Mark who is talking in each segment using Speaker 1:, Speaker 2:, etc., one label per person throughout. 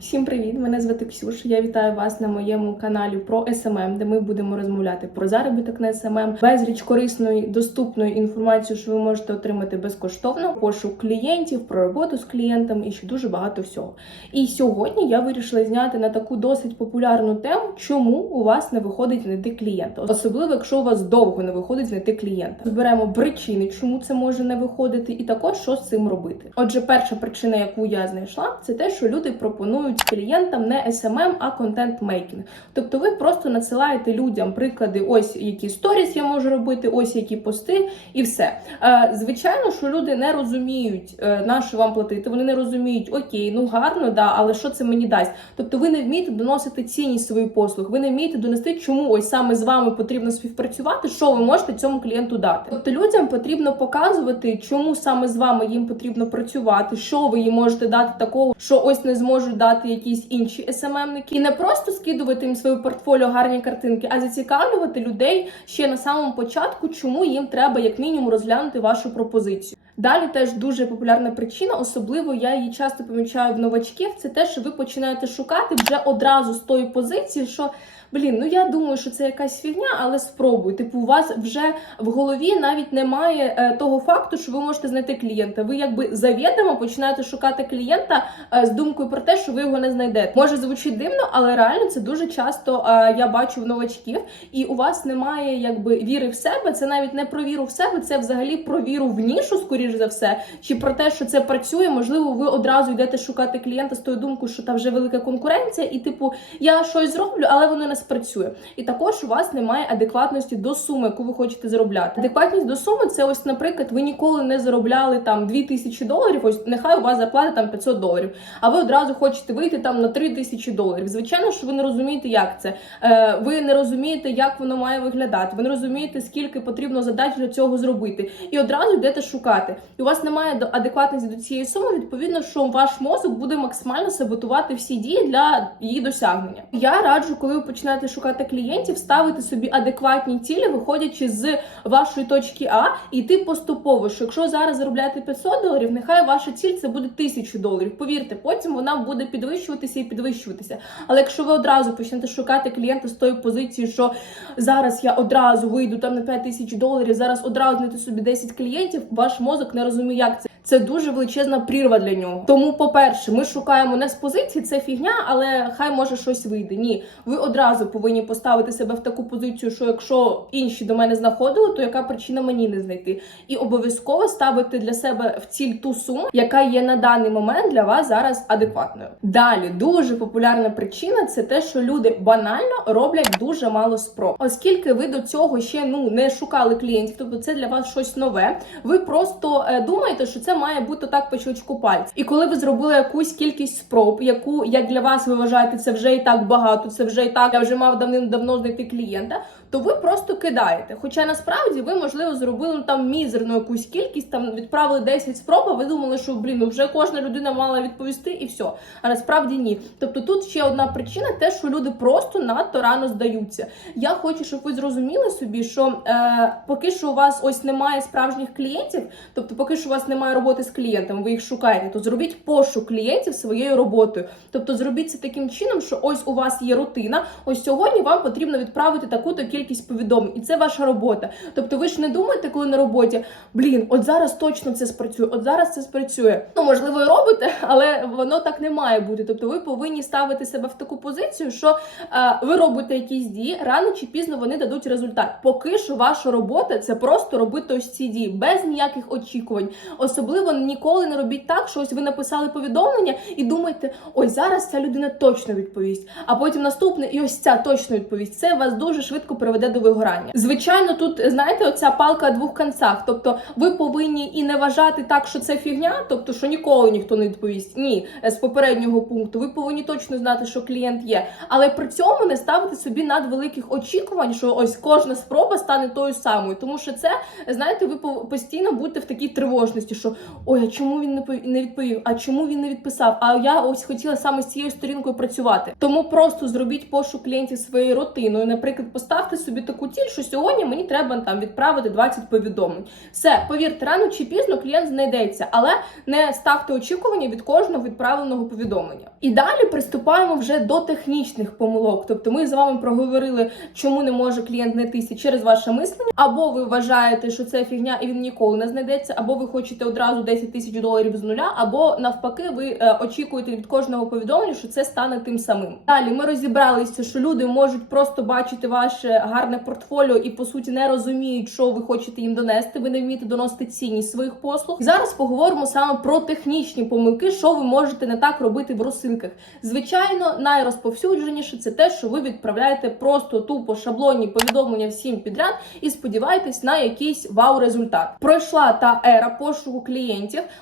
Speaker 1: Всім привіт! Мене звати Ксюш. Я вітаю вас на моєму каналі про СММ, де ми будемо розмовляти про заробіток на СММ, безліч корисної, доступної інформації, що ви можете отримати безкоштовно, пошук клієнтів, про роботу з клієнтами і ще дуже багато всього. І сьогодні я вирішила зняти на таку досить популярну тему, чому у вас не виходить знайти клієнта, особливо якщо у вас довго не виходить знайти клієнта. Зберемо причини, чому це може не виходити, і також що з цим робити. Отже, перша причина, яку я знайшла, це те, що люди пропонують клієнтам не SMM, а контент-мейкінг. Тобто ви просто надсилаєте людям приклади, ось які сторіс я можу робити, ось які пости, і все. Е, Звичайно, що люди не розуміють, е, на що вам платити. Вони не розуміють, окей, ну гарно, да, але що це мені дасть? Тобто, ви не вмієте доносити цінність своїх послуг, ви не вмієте донести, чому ось саме з вами потрібно співпрацювати, що ви можете цьому клієнту дати. Тобто людям потрібно показувати, чому саме з вами їм потрібно працювати, що ви їм можете дати такого, що ось не зможуть дати якісь інші СММники, і не просто скидувати їм своє портфоліо гарні картинки, а зацікавлювати людей ще на самому початку, чому їм треба як мінімум розглянути вашу пропозицію. Далі теж дуже популярна причина, особливо я її часто помічаю в новачків. Це те, що ви починаєте шукати вже одразу з тої позиції, що блін, ну я думаю, що це якась фігня, але спробуй. Типу, у вас вже в голові навіть немає е, того факту, що ви можете знайти клієнта. Ви якби завідомо починаєте шукати клієнта е, з думкою про те, що ви його не знайдете. Може звучить дивно, але реально це дуже часто е, я бачу в новачків, і у вас немає якби віри в себе. Це навіть не про віру в себе, це взагалі про віру в нішу, скоріш за все, чи про те, що це працює. Можливо, ви одразу йдете шукати клієнта з тою думкою, що там вже велика конкуренція, і типу я щось зроблю, але воно не спрацює. І також у вас немає адекватності до суми, яку ви хочете заробляти. Адекватність до суми це ось, наприклад, ви ніколи не заробляли там 2000 доларів. Ось нехай у вас зарплата там 500 доларів, а ви одразу хочете вийти там на 3000 доларів. Звичайно, що ви не розумієте, як це. Е, ви не розумієте, як воно має виглядати. Ви не розумієте, скільки потрібно задач для цього зробити, і одразу йдете шукати. І у вас немає адекватності до цієї суми. Відповідно, що ваш мозок буде максимально саботувати всі дії для її досягнення. Я раджу, коли ви починаєте шукати клієнтів, ставити собі адекватні цілі, виходячи з вашої точки А, і йти поступово. Що якщо зараз заробляєте 500 доларів, нехай ваша ціль це буде 1000 доларів. Повірте, потім вона буде підвищуватися і підвищуватися. Але якщо ви одразу почнете шукати клієнта з тої позиції, що зараз я одразу вийду там на 5 тисяч доларів, зараз одразу знайти собі 10 клієнтів, ваш мозок не розуміє, як це. Це дуже величезна прірва для нього. Тому, по-перше, ми шукаємо не з позиції, це фігня, але хай може щось вийде. Ні, ви одразу повинні поставити себе в таку позицію, що якщо інші до мене знаходили, то яка причина мені не знайти? І обов'язково ставити для себе в ціль ту суму, яка є на даний момент для вас зараз адекватною. Далі дуже популярна причина це те, що люди банально роблять дуже мало спроб, оскільки ви до цього ще ну не шукали клієнтів, тобто це для вас щось нове. Ви просто е, думаєте, що це має бути так по щелчку пальця. І коли ви зробили якусь кількість спроб, яку як для вас ви вважаєте, це вже і так багато, це вже і так, я вже мав давним-давно знайти клієнта. То ви просто кидаєте. Хоча насправді ви, можливо, зробили ну, там мізерну якусь кількість, там відправили 10 спроб, а ви думали, що блін, ну вже кожна людина мала відповісти і все. А насправді ні. Тобто тут ще одна причина, те, що люди просто надто рано здаються. Я хочу, щоб ви зрозуміли собі, що е, поки що у вас ось немає справжніх клієнтів, тобто поки що у вас немає роботи з клієнтами, ви їх шукаєте, то зробіть пошук клієнтів своєю роботою. Тобто зробіть це таким чином, що ось у вас є рутина. Ось сьогодні вам потрібно відправити таку-то кількість повідомлень, і це ваша робота. Тобто, ви ж не думаєте, коли на роботі блін, от зараз точно це спрацює, от зараз це спрацює. Ну можливо, робите, але воно так не має бути. Тобто, ви повинні ставити себе в таку позицію, що е, ви робите якісь дії, рано чи пізно вони дадуть результат. Поки що ваша робота це просто робити ось ці дії без ніяких очікувань. Особливо ніколи не робіть так, що ось ви написали повідомлення і думаєте, ось зараз ця людина точно відповість. А потім наступне, і ось ця точно відповість. Це вас дуже швидко приведе до вигорання. Звичайно, тут знаєте, оця палка двох концах. Тобто, ви повинні і не вважати так, що це фігня, тобто що ніколи ніхто не відповість. Ні, з попереднього пункту. Ви повинні точно знати, що клієнт є, але при цьому не ставити собі надвеликих очікувань, що ось кожна спроба стане тою самою, тому що це знаєте, ви постійно будете в такій тривожності, що ой, а чому він не відповів? А чому він не відписав? А я ось хотіла саме з цією сторінкою працювати. Тому просто зробіть пошук клієнтів своєю рутиною. Наприклад, поставте собі таку ціль, що сьогодні мені треба там відправити 20 повідомлень. Все, повірте, рано чи пізно клієнт знайдеться, але не ставте очікування від кожного відправленого повідомлення. І далі приступаємо вже до технічних помилок. Тобто, ми з вами проговорили, чому не може клієнт знайтися через ваше мислення, або ви вважаєте, що це фігня і він ніколи не знайдеться, або ви хочете одразу 10 тисяч доларів з нуля, або навпаки, ви е, очікуєте від кожного повідомлення, що це стане тим самим. Далі ми розібралися, що люди можуть просто бачити ваше гарне портфоліо і по суті не розуміють, що ви хочете їм донести. Ви не вмієте доносити цінність своїх послуг. І зараз поговоримо саме про технічні помилки, що ви можете не так робити в розсилках. Звичайно, найрозповсюдженіше це те, що ви відправляєте просто тупо шаблонні повідомлення всім підряд і сподіваєтесь на якийсь вау-результат. Пройшла та ера пошуку клієнтів,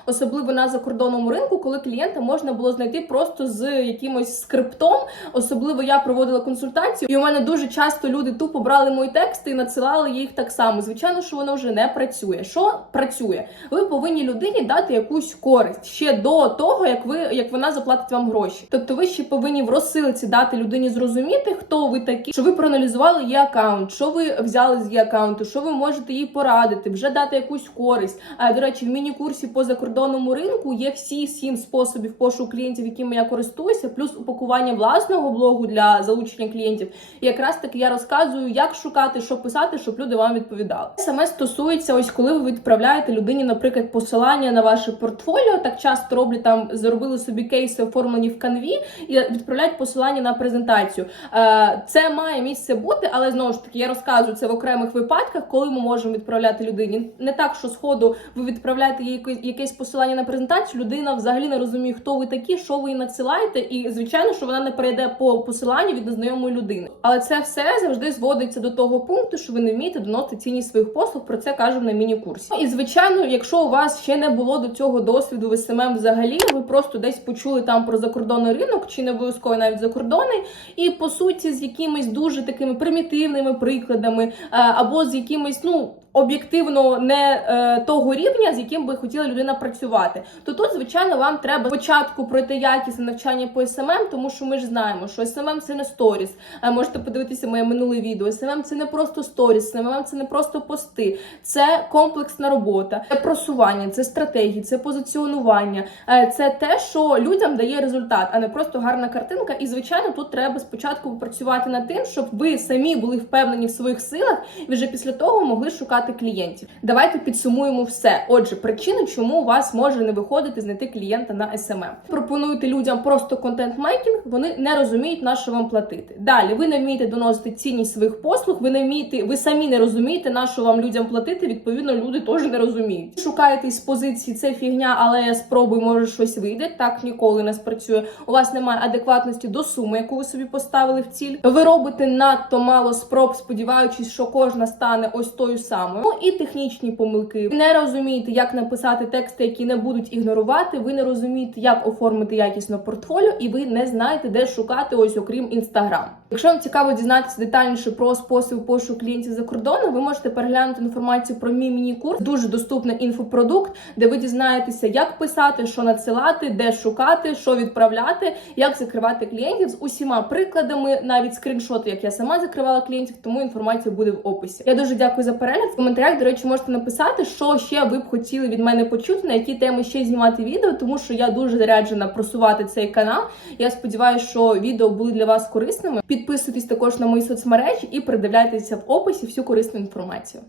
Speaker 1: особливо на закордонному ринку, коли клієнта можна було знайти просто з якимось скриптом. Особливо я проводила консультацію, і у мене дуже часто люди тупо брали мої тексти і надсилали їх так само. Звичайно, що воно вже не працює. Що працює? Ви повинні людині дати якусь користь ще до того, як ви як вона заплатить вам гроші. Тобто, ви ще повинні в розсилці дати людині зрозуміти, хто ви такі, що ви проаналізували її аккаунт, що ви взяли з її аккаунту, що ви можете їй порадити, вже дати якусь користь. А до речі, в міні-курсі по закордонному ринку є всі сім способів пошуку клієнтів, якими я користуюся, плюс упакування власного блогу для залучення клієнтів. І якраз таки я розказую, як шукати, що писати, щоб люди вам відповідали. Саме стосується, ось коли ви відправляєте людині, наприклад, посилання на ваше портфоліо. Так часто роблять там, зробили собі кейси, оформлені в канві, і відправляють посилання на презентацію. Е, Це має місце бути, але знову ж таки я розказую це в окремих випадках, коли ми можемо відправляти людині. Не так, що сходу ви відправляєте їй якесь- посилання на презентацію. Людина взагалі не розуміє, хто ви такі, що ви їй надсилаєте, і звичайно, що вона не перейде по посиланню від незнайомої людини. Але це все завжди зводиться до того пункту, що ви не вмієте доносити цінність своїх послуг. Про це кажемо на міні-курсі. Ну, І звичайно, якщо у вас ще не було до цього досвіду в СММ взагалі, ви просто десь почули там про закордонний ринок, чи не обов'язково навіть закордонний, і по суті з якимись дуже такими примітивними прикладами, е, або з якимись, ну. Об'єктивно не е, того рівня, з яким би хотіла людина працювати, то тут, звичайно, вам треба спочатку пройти якісне навчання по СММ, тому що ми ж знаємо, що СММ це не сторіс. Е, можете подивитися моє минуле відео. СММ це не просто сторіс, СММ це не просто пости, це комплексна робота, це просування, це стратегії, це позиціонування, е, це те, що людям дає результат, а не просто гарна картинка. І звичайно, тут треба спочатку попрацювати над тим, щоб ви самі були впевнені в своїх силах, і вже після того могли шукати клієнтів. Давайте підсумуємо все. Отже, причини, чому у вас може не виходити знайти клієнта на SMM. Пропонуєте людям просто контент-мейкінг, вони не розуміють, на що вам платити. Далі ви не вмієте доносити цінність своїх послуг, ви не вмієте, ви самі не розумієте, на що вам людям платити. Відповідно, люди теж не розуміють. Шукаєте із позиції це фігня, але я спробую, може щось вийде. Так ніколи не спрацює. У вас немає адекватності до суми, яку ви собі поставили в ціль. Ви робите надто мало спроб, сподіваючись, що кожна стане ось тою самою. Ну і технічні помилки. Ви не розумієте, як написати тексти, які не будуть ігнорувати. Ви не розумієте, як оформити якісно портфоліо, і ви не знаєте, де шукати ось окрім інстаграм. Якщо вам цікаво дізнатися детальніше про спосіб пошуку клієнтів за кордоном, ви можете переглянути інформацію про мій міні-курс. Дуже доступний інфопродукт, де ви дізнаєтеся, як писати, що надсилати, де шукати, що відправляти, як закривати клієнтів з усіма прикладами, навіть скріншоти, як я сама закривала клієнтів, тому інформація буде в описі. Я дуже дякую за перегляд. В коментарях, до речі, можете написати, що ще ви б хотіли від мене почути, на які теми ще знімати відео, тому що я дуже заряджена просувати цей канал. Я сподіваюся, що відео були для вас корисними. Підписуйтесь також на мої соцмережі і передивляйтеся в описі всю корисну інформацію.